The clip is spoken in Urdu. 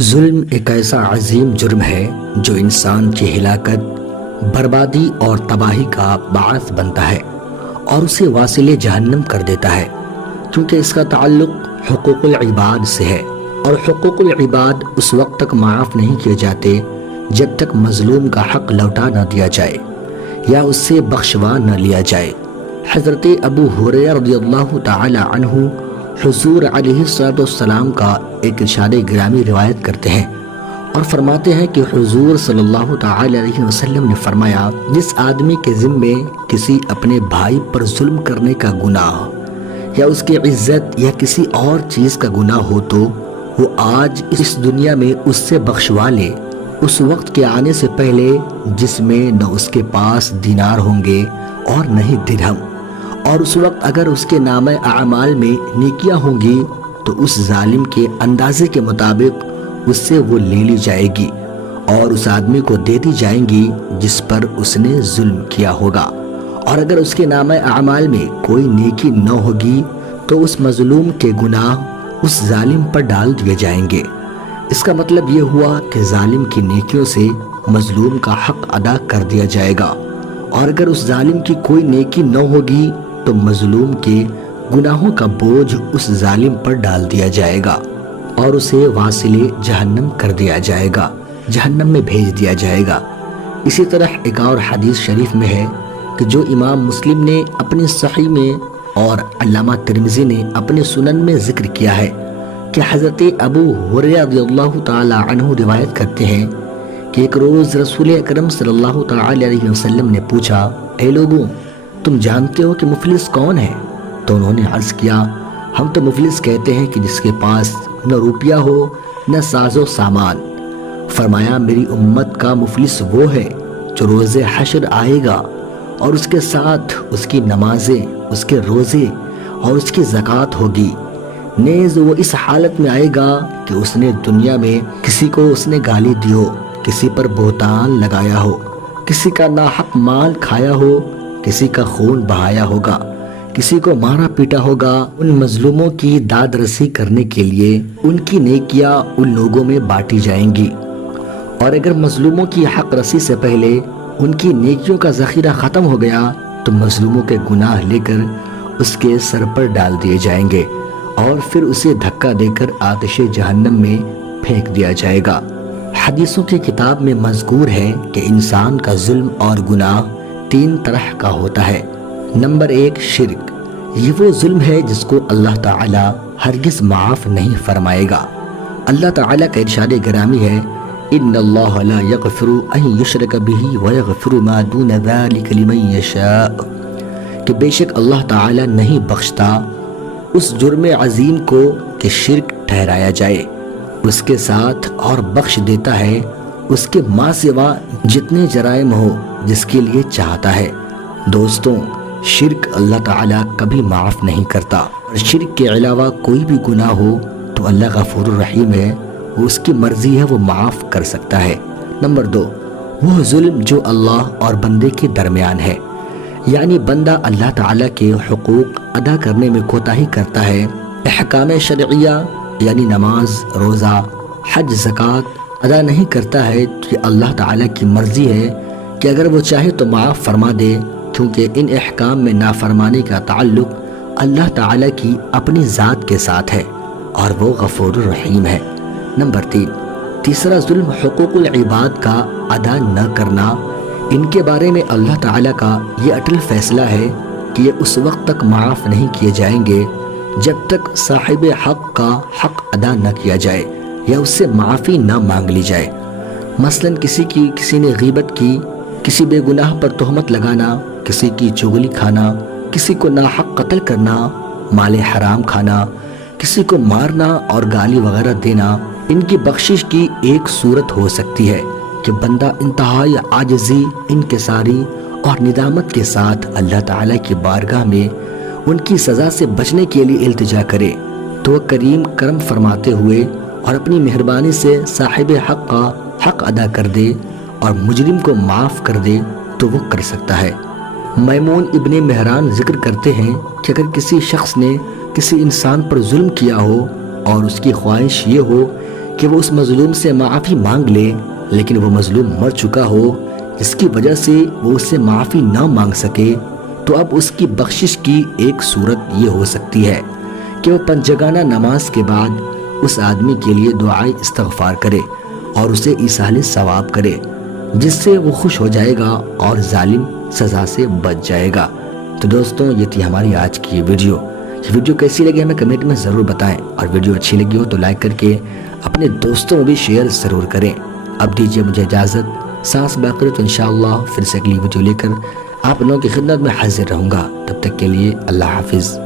ظلم ایک ایسا عظیم جرم ہے جو انسان کی ہلاکت، بربادی اور تباہی کا باعث بنتا ہے اور اسے واصل جہنم کر دیتا ہے، کیونکہ اس کا تعلق حقوق العباد سے ہے، اور حقوق العباد اس وقت تک معاف نہیں کیے جاتے جب تک مظلوم کا حق لوٹا نہ دیا جائے یا اس سے بخشوا نہ لیا جائے۔ حضرت ابو ہریرہ رضی اللہ تعالی عنہ حضور علیہ السلام کا ایک ارشاد گرامی روایت کرتے ہیں اور فرماتے ہیں کہ حضور صلی اللہ تعالی علیہ وسلم نے فرمایا، جس آدمی کے ذمے کسی اپنے بھائی پر ظلم کرنے کا گناہ یا اس کی عزت یا کسی اور چیز کا گناہ ہو تو وہ آج اس دنیا میں اس سے بخشوا لے، اس وقت کے آنے سے پہلے جس میں نہ اس کے پاس دینار ہوں گے اور نہ ہی درہم، اور اس وقت اگر اس کے نامہ اعمال میں نیکیاں ہوں گی تو اس ظالم کے اندازے کے مطابق اس سے وہ لے لی جائے گی اور اس آدمی کو دے دی جائیں گی جس پر اس نے ظلم کیا ہوگا، اور اگر اس کے نامہ اعمال میں کوئی نیکی نہ ہوگی تو اس مظلوم کے گناہ اس ظالم پر ڈال دیے جائیں گے۔ اس کا مطلب یہ ہوا کہ ظالم کی نیکیوں سے مظلوم کا حق ادا کر دیا جائے گا، اور اگر اس ظالم کی کوئی نیکی نہ ہوگی تو مظلوم کے گناہوں کا بوجھ اس ظالم پر ڈال دیا جائے گا اور اسے واصل جہنم کر دیا جائے گا، جہنم میں بھیج دیا جائے گا۔ اسی طرح ایک اور حدیث شریف میں ہے کہ جو امام مسلم نے اپنی صحیح میں اور علامہ ترمذی نے اپنے سنن میں ذکر کیا ہے کہ حضرت ابو ہریرہ رضی اللہ تعالی عنہ روایت کرتے ہیں کہ ایک روز رسول اکرم صلی اللہ تعالی علیہ وسلم نے پوچھا، اے لوگوں، تم جانتے ہو کہ مفلس کون ہے؟ تو انہوں نے عرض کیا، ہم تو مفلس کہتے ہیں کہ جس کے پاس نہ روپیہ ہو نہ ساز و سامان۔ فرمایا، میری امت کا مفلس وہ ہے جو روز حشر آئے گا اور اس کے ساتھ اس کی نمازیں، اس کے روزے اور اس کی زکوٰۃ ہوگی، نیز وہ اس حالت میں آئے گا کہ اس نے دنیا میں کسی کو اس نے گالی دی ہو، کسی پر بہتان لگایا ہو، کسی کا ناحق مال کھایا ہو، کسی کا خون بہایا ہوگا، کسی کو مارا پیٹا ہوگا۔ ان مظلوموں کی داد رسی کرنے کے لیے ان کی نیکیاں ان لوگوں میں بانٹی جائیں گی، اور اگر مظلوموں کی حق رسی سے پہلے ان کی نیکیوں کا ذخیرہ ختم ہو گیا تو مظلوموں کے گناہ لے کر اس کے سر پر ڈال دیے جائیں گے اور پھر اسے دھکا دے کر آتش جہنم میں پھینک دیا جائے گا۔ حدیثوں کی کتاب میں مذکور ہے کہ انسان کا ظلم اور گناہ 3 طرح کا ہوتا ہے۔ نمبر 1، شرک۔ یہ وہ ظلم ہے جس کو اللہ تعالی ہرگز معاف نہیں فرمائے گا۔ اللہ تعالی کا ارشاد گرامی ہے، ان اللہ لا یغفر ان یشرک بہ ویغفر ما دون ذلک لمن یشاء، کہ بے شک اللہ تعالی نہیں بخشتا اس جرم عظیم کو کہ شرک ٹھہرایا جائے اس کے ساتھ، اور بخش دیتا ہے اس کے ماں سوا جتنے جرائم ہو جس کے لیے چاہتا ہے۔ دوستوں، شرک اللہ تعالیٰ کبھی معاف نہیں کرتا، اور شرک کے علاوہ کوئی بھی گناہ ہو تو اللہ غفور الرحیم ہے، وہ اس کی مرضی ہے، وہ معاف کر سکتا ہے۔ نمبر 2، وہ ظلم جو اللہ اور بندے کے درمیان ہے، یعنی بندہ اللہ تعالیٰ کے حقوق ادا کرنے میں کوتاہی کرتا ہے، احکام شرعیہ یعنی نماز، روزہ، حج، زکوٰۃ ادا نہیں کرتا ہے، کہ اللہ تعالیٰ کی مرضی ہے کہ اگر وہ چاہے تو معاف فرما دے، کیونکہ ان احکام میں نافرمانی کا تعلق اللہ تعالیٰ کی اپنی ذات کے ساتھ ہے اور وہ غفور الرحیم ہے۔ نمبر 3، تیسرا ظلم حقوق العباد کا ادا نہ کرنا۔ ان کے بارے میں اللہ تعالیٰ کا یہ اٹل فیصلہ ہے کہ یہ اس وقت تک معاف نہیں کیے جائیں گے جب تک صاحب حق کا حق ادا نہ کیا جائے یا اس سے معافی نہ مانگ لی جائے۔ مثلا کسی نے غیبت کی، کسی بے گناہ پر تہمت لگانا، کسی کی چغلی کھانا، کسی کو ناحق قتل کرنا، مال حرام کھانا، کسی کو مارنا اور گالی وغیرہ دینا، ان کی بخشش کی ایک صورت ہو سکتی ہے کہ بندہ انتہائی عاجزی، انکساری اور ندامت کے ساتھ اللہ تعالیٰ کی بارگاہ میں ان کی سزا سے بچنے کے لیے التجا کرے، تو وہ کریم کرم فرماتے ہوئے اور اپنی مہربانی سے صاحب حق کا حق ادا کر دے اور مجرم کو معاف کر دے تو وہ کر سکتا ہے۔ میمون ابن مہران ذکر کرتے ہیں کہ اگر کسی شخص نے کسی انسان پر ظلم کیا ہو اور اس کی خواہش یہ ہو کہ وہ اس مظلوم سے معافی مانگ لے، لیکن وہ مظلوم مر چکا ہو جس کی وجہ سے وہ اس سے معافی نہ مانگ سکے، تو اب اس کی بخشش کی ایک صورت یہ ہو سکتی ہے کہ وہ پنجگانہ نماز کے بعد اس آدمی کے لیے دعائے استغفار کرے اور اسے ایصال ثواب کرے، جس سے وہ خوش ہو جائے گا اور ظالم سزا سے بچ جائے گا۔ تو دوستوں، یہ تھی ہماری آج کی یہ ویڈیو کیسی لگی ہمیں کمنٹ میں ضرور بتائیں، اور ویڈیو اچھی لگی ہو تو لائک کر کے اپنے دوستوں میں بھی شیئر ضرور کریں۔ اب دیجیے مجھے اجازت، سانس باقی تو انشاءاللہ پھر سے اگلی ویڈیو لے کر آپ لوگوں کی خدمت میں حاضر رہوں گا۔ تب تک کے لیے اللہ حافظ۔